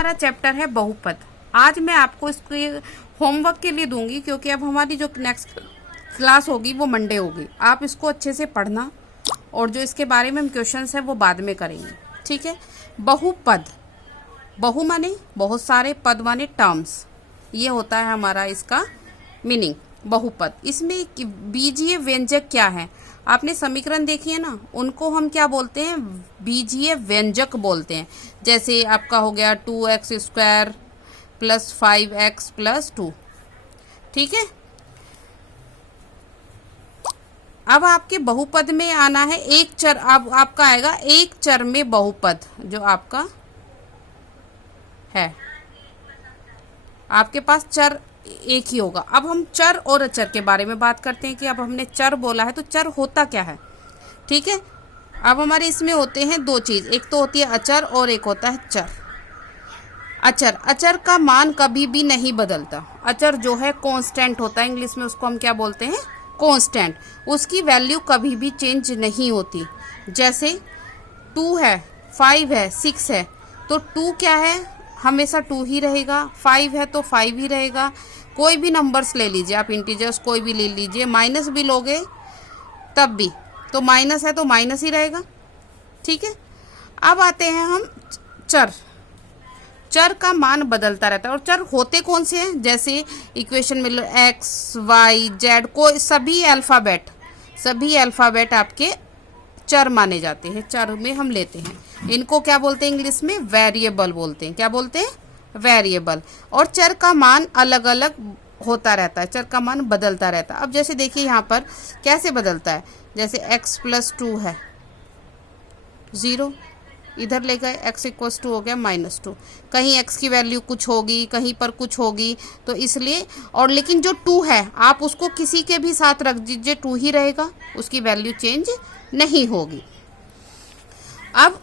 हमारा चैप्टर है बहुपद। आज मैं आपको इसके होमवर्क के लिए दूंगी, क्योंकि अब हमारी जो नेक्स्ट क्लास होगी वो मंडे होगी। आप इसको अच्छे से पढ़ना, और जो इसके बारे में हम क्वेश्चंस हैं वो बाद में करेंगे, ठीक है। बहुपद, बहु माने बहुत सारे, पद माने टर्म्स, ये होता है हमारा इसका मीनिंग बहुपद। इसमें बीजीय व्यंजक क्या है, आपने समीकरण देखी है ना, उनको हम क्या बोलते हैं, बीजीय व्यंजक बोलते हैं। जैसे आपका हो गया 2x² + 5x + 2, ठीक है। अब आपके बहुपद में आना है एक चर, अब आपका आएगा एक चर में बहुपद, जो आपका है, आपके पास चर एक ही होगा। अब हम चर और अचर के बारे में बात करते हैं कि अब हमने चर बोला है तो चर होता क्या है, ठीक है। अब हमारे इसमें होते हैं दो चीज, एक तो होती है अचर और एक होता है चर। अचर, अचर का मान कभी भी नहीं बदलता। अचर जो है कांस्टेंट होता है, इंग्लिश में उसको हम क्या बोलते हैं, कांस्टेंट। उसकी वैल्यू कभी भी चेंज नहीं होती। जैसे 2 है, 5 है, 6 है, तो 2 क्या है, हमेशा 2 ही रहेगा। 5 है तो 5 ही रहेगा। कोई भी नंबर्स ले लीजिए आप, इंटीजर्स कोई भी ले लीजिए, माइनस भी लोगे तब भी तो माइनस है तो माइनस ही रहेगा, ठीक है। अब आते हैं हम चर। चर का मान बदलता रहता है। और चर होते कौन से हैं, जैसे इक्वेशन में x, y, z, कोई सभी अल्फ़ाबेट आपके चर माने जाते हैं, चर में हम लेते हैं। इनको क्या बोलते हैं, इंग्लिश में वेरिएबल बोलते हैं। क्या बोलते हैं, वेरिएबल। और चर का मान अलग अलग होता रहता है, चर का मान बदलता रहता है। अब जैसे देखिए यहाँ पर कैसे बदलता है, जैसे x + 2 है 0, इधर ले गए x = हो गया -2। कहीं x की वैल्यू कुछ होगी, कहीं पर कुछ होगी, तो इसलिए। और लेकिन जो 2 है आप उसको किसी के भी साथ रख दीजिए, 2 ही रहेगा, उसकी वैल्यू चेंज नहीं होगी। अब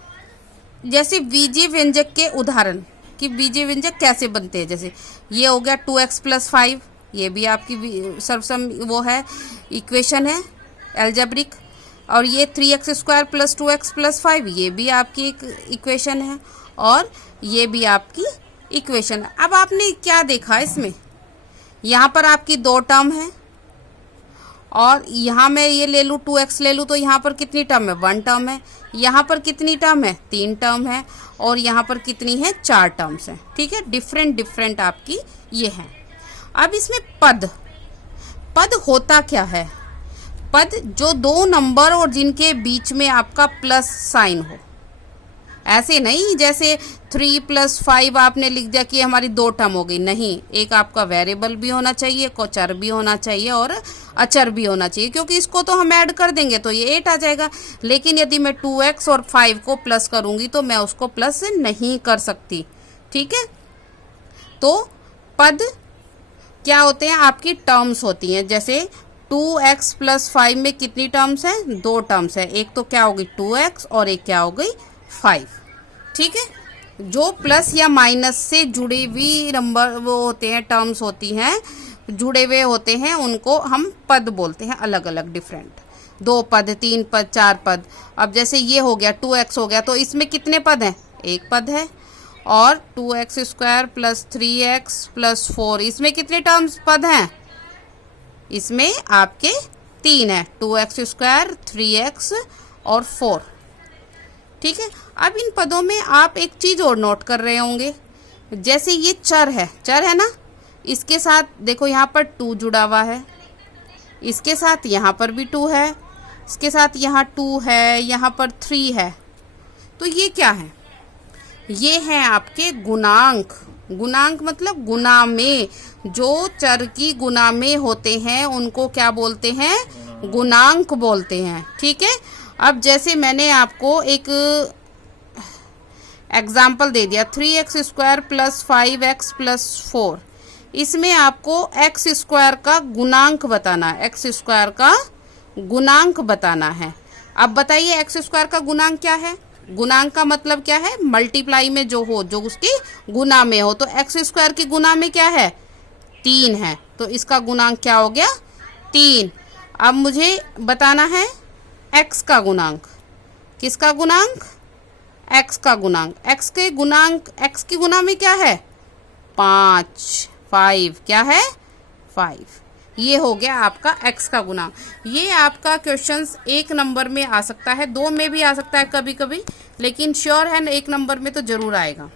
जैसे बीजीय व्यंजक के उदाहरण कि बीजीय व्यंजक कैसे बनते हैं, जैसे ये हो गया 2x + 5, ये भी आपकी सर्वसम वो है, इक्वेशन है एल्जेब्रिक। और ये 3x² + 2x + 5, ये भी आपकी एक इक्वेशन है, और ये भी आपकी इक्वेशन है। अब आपने क्या देखा इसमें, यहाँ पर आपकी 2 टर्म है, और यहाँ मैं ये ले लूँ 2x ले लूँ तो यहाँ पर कितनी टर्म है, 1 टर्म है। यहाँ पर कितनी टर्म है, 3 टर्म है। और यहाँ पर कितनी है, 4 टर्म्स हैं, ठीक है। डिफरेंट आपकी ये है। अब इसमें पद, पद होता क्या है, पद जो 2 नंबर और जिनके बीच में आपका प्लस साइन हो। ऐसे नहीं जैसे 3 + 5 आपने लिख दिया कि हमारी 2 टर्म हो गई, नहीं। एक आपका वेरिएबल भी होना चाहिए, चर भी होना चाहिए, और अचर भी होना चाहिए, क्योंकि इसको तो हम ऐड कर देंगे तो ये 8 आ जाएगा। लेकिन यदि मैं 2x और 5 को प्लस करूंगी तो मैं उसको प्लस नहीं कर सकती, ठीक है। तो पद क्या होते हैं, आपकी टर्म्स होती हैं। जैसे 2x + 5 में कितनी टर्म्स हैं, 2 टर्म्स है। एक तो क्या होगी 2x और एक क्या हो गई 5, ठीक है। जो प्लस या माइनस से जुड़ी हुई नंबर वो होते हैं, टर्म्स होती हैं, जुड़े हुए होते हैं, उनको हम पद बोलते हैं, अलग अलग डिफरेंट। 2 पद, 3 पद, 4 पद। अब जैसे ये हो गया 2x हो गया, तो इसमें कितने पद हैं, एक पद है। और 2x² + 3x + 4, इसमें कितने टर्म्स पद हैं, इसमें आपके 3 है, 2x², 3x और 4, ठीक है। अब इन पदों में आप एक चीज और नोट कर रहे होंगे, जैसे ये चर है ना, इसके साथ देखो यहाँ पर 2 जुड़ा हुआ है, इसके साथ यहाँ पर भी 2 है, इसके साथ यहाँ 2 है, यहाँ पर 3 है। तो ये क्या है, ये हैं आपके गुणांक। गुणांक मतलब गुना में, जो चर की गुना में होते हैं उनको क्या बोलते हैं, गुणांक बोलते हैं, ठीक है। अब जैसे मैंने आपको एक एग्जाम्पल दे दिया 3x² + 5x + 4, इसमें आपको x² का गुणांक बताना है, x² का गुणांक बताना है। अब बताइए x² का गुणांक क्या है, गुणांक का मतलब क्या है, मल्टीप्लाई में जो हो, जो उसकी गुना में हो। तो x² की गुना में क्या है, 3 है, तो इसका गुणांक क्या हो गया, 3। अब मुझे बताना है x का गुणांक, किसका गुणांक, एक्स का गुणांक, एक्स के गुणांक, एक्स की गुना में क्या है 5, 5 क्या है 5। ये हो गया आपका x का गुणांक। ये आपका क्वेश्चंस 1 नंबर में आ सकता है, 2 में भी आ सकता है कभी कभी, लेकिन श्योर है 1 नंबर में तो जरूर आएगा।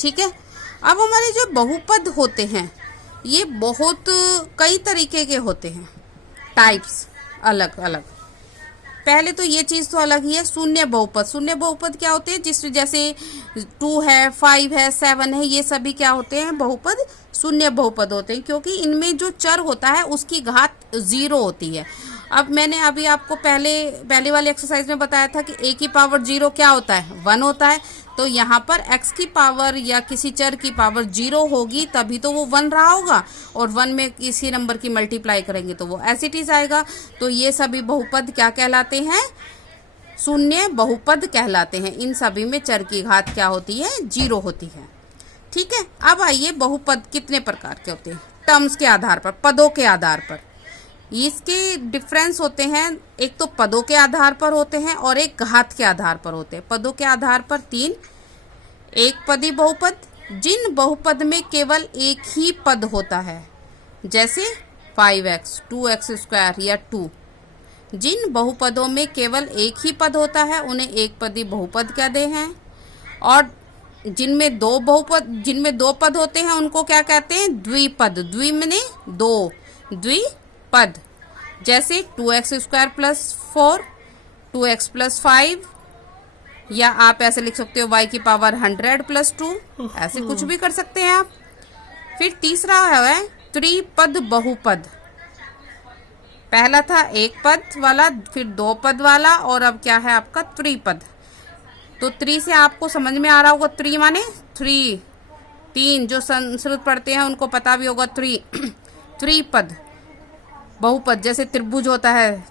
ठीक है, अब हमारे जो बहुपद होते हैं ये बहुत कई तरीके के होते हैं, टाइप्स अलग अलग। पहले तो ये चीज़ तो अलग ही है, शून्य बहुपद। शून्य बहुपद क्या होते हैं, जिस जैसे 2 है, 5 है, 7 है, ये सभी क्या होते हैं बहुपद, शून्य बहुपद होते हैं, क्योंकि इनमें जो चर होता है उसकी घात 0 होती है। अब मैंने अभी आपको पहले वाली एक्सरसाइज में बताया था कि a की पावर 0 क्या होता है 1 होता है, तो यहाँ पर x की पावर या किसी चर की पावर 0 होगी तभी तो वो 1 रहा होगा, और 1 में किसी नंबर की मल्टीप्लाई करेंगे तो वो एज इट इज आएगा। तो ये सभी बहुपद क्या कहलाते हैं, शून्य बहुपद कहलाते हैं। इन सभी में चर की घात क्या होती है 0 होती है। ठीक है, अब आइए बहुपद कितने प्रकार के होते हैं, टर्म्स के आधार पर, पदों के आधार पर। इसके डिफरेंस होते हैं, एक तो पदों के आधार पर होते हैं और एक घात के आधार पर होते हैं। पदों के आधार पर 3, एक पदी बहुपद, जिन बहुपद में केवल एक ही पद होता है, जैसे 5x, 2x² या 2। जिन बहुपदों में केवल एक ही पद होता है उन्हें एक पदी बहुपद कहते हैं, और जिनमें दो पद होते हैं उनको क्या कहते हैं द्विपद। द्वि माने 2, द्विपद। जैसे 2x² + 4, 2x + 5, या आप ऐसे लिख सकते हो y की पावर 100 + 2, ऐसे कुछ भी कर सकते हैं आप। फिर तीसरा है त्रिपद बहुपद। पहला था एक पद वाला, फिर 2 पद वाला, और अब क्या है आपका त्रिपद। तो 3 से आपको समझ में आ रहा होगा, 3 माने 3, जो संस्कृत पढ़ते हैं उनको पता भी होगा। त्रिपद बहुपद, जैसे त्रिभुज होता है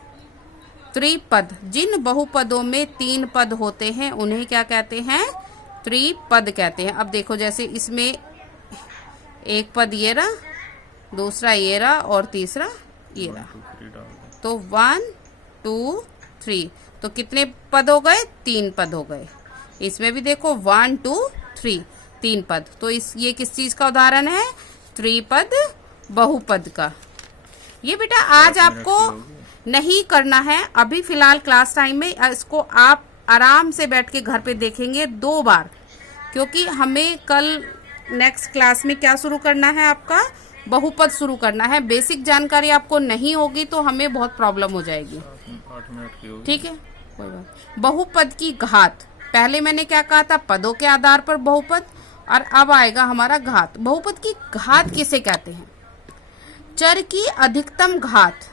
त्रिपद। जिन बहुपदों में 3 पद होते हैं उन्हें क्या कहते हैं त्रिपद कहते हैं। अब देखो, जैसे इसमें एक पद ये रहा, दूसरा ये रहा, और तीसरा ये रहा, तो 1 2 3, तो कितने पद हो गए 3 पद हो गए। इसमें भी देखो 1 2 3, 3 पद। तो ये किस चीज का उदाहरण है, त्रिपद बहुपद का। ये बेटा आज आपको नहीं करना है, अभी फिलहाल क्लास टाइम में इसको आप आराम से बैठ के घर पे देखेंगे 2 बार, क्योंकि हमें कल नेक्स्ट क्लास में क्या शुरू करना है, आपका बहुपद शुरू करना है। बेसिक जानकारी आपको नहीं होगी तो हमें बहुत प्रॉब्लम हो जाएगी। 8 मिनट की होगी। ठीक है, कोई बात। बहुपद की घात, पहले मैंने क्या कहा था, पदों के आधार पर बहुपद, और अब आएगा हमारा घात। बहुपद की घात किसे कहते हैं, चर की अधिकतम घात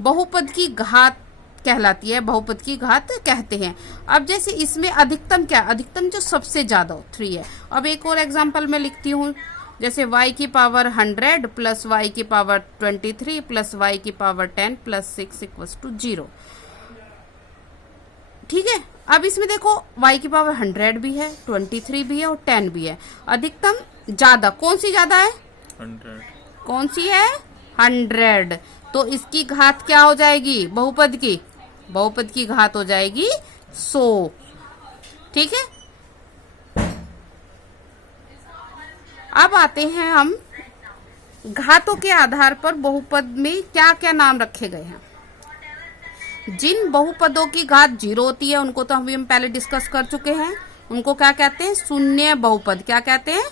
बहुपद की घात कहलाती है, बहुपद की घात कहते हैं। अब जैसे इसमें अधिकतम क्या, अधिकतम जो सबसे ज्यादा 3 है। अब एक और एग्जांपल मैं लिखती हूँ, जैसे y की पावर 100 + y की पावर 23 + y की पावर 10 + 6 = 0। ठीक है, अब इसमें देखो y की पावर 100 भी है, 23 भी है और 10 भी है। अधिकतम ज्यादा कौन सी ज्यादा है, 100। कौन सी है 100, तो इसकी घात क्या हो जाएगी, बहुपद की घात हो जाएगी 100। ठीक है, अब आते हैं हम घातों के आधार पर बहुपद में क्या क्या नाम रखे गए हैं। जिन बहुपदों की घात 0 होती है उनको तो हम पहले डिस्कस कर चुके हैं, उनको क्या कहते हैं शून्य बहुपद। क्या कहते हैं,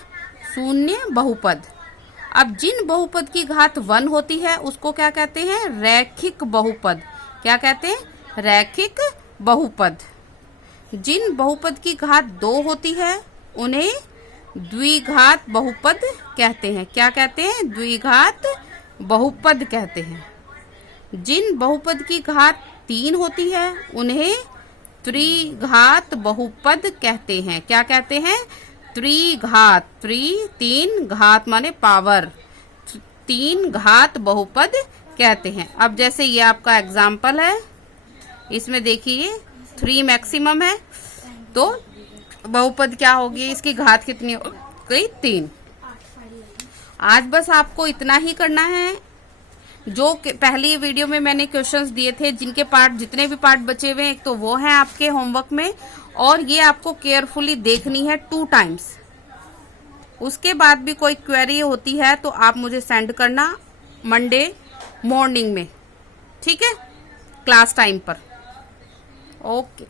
शून्य बहुपद। अब जिन बहुपद की घात 1 होती है उसको क्या कहते हैं, रैखिक बहुपद। क्या कहते हैं, रैखिक बहुपद। जिन बहुपद की घात 2 होती है उन्हें द्विघात बहुपद कहते हैं। क्या कहते हैं, द्विघात बहुपद कहते हैं। जिन बहुपद की घात 3 होती है उन्हें त्रिघात बहुपद कहते हैं। क्या कहते हैं, त्रिघात, 3 घात माने पावर, 3 घात बहुपद कहते हैं। अब जैसे ये आपका एग्जाम्पल है, इसमें देखिए 3 मैक्सिमम है, तो बहुपद क्या होगी, इसकी घात कितनी हो गई 3। आज बस आपको इतना ही करना है। जो पहली वीडियो में मैंने क्वेश्चंस दिए थे, जिनके पार्ट जितने भी पार्ट बचे हुए हैं, एक तो वो है आपके होमवर्क में, और ये आपको केयरफुली देखनी है 2 टाइम्स। उसके बाद भी कोई क्वेरी होती है तो आप मुझे सेंड करना मंडे मॉर्निंग में, ठीक है, क्लास टाइम पर। ओके।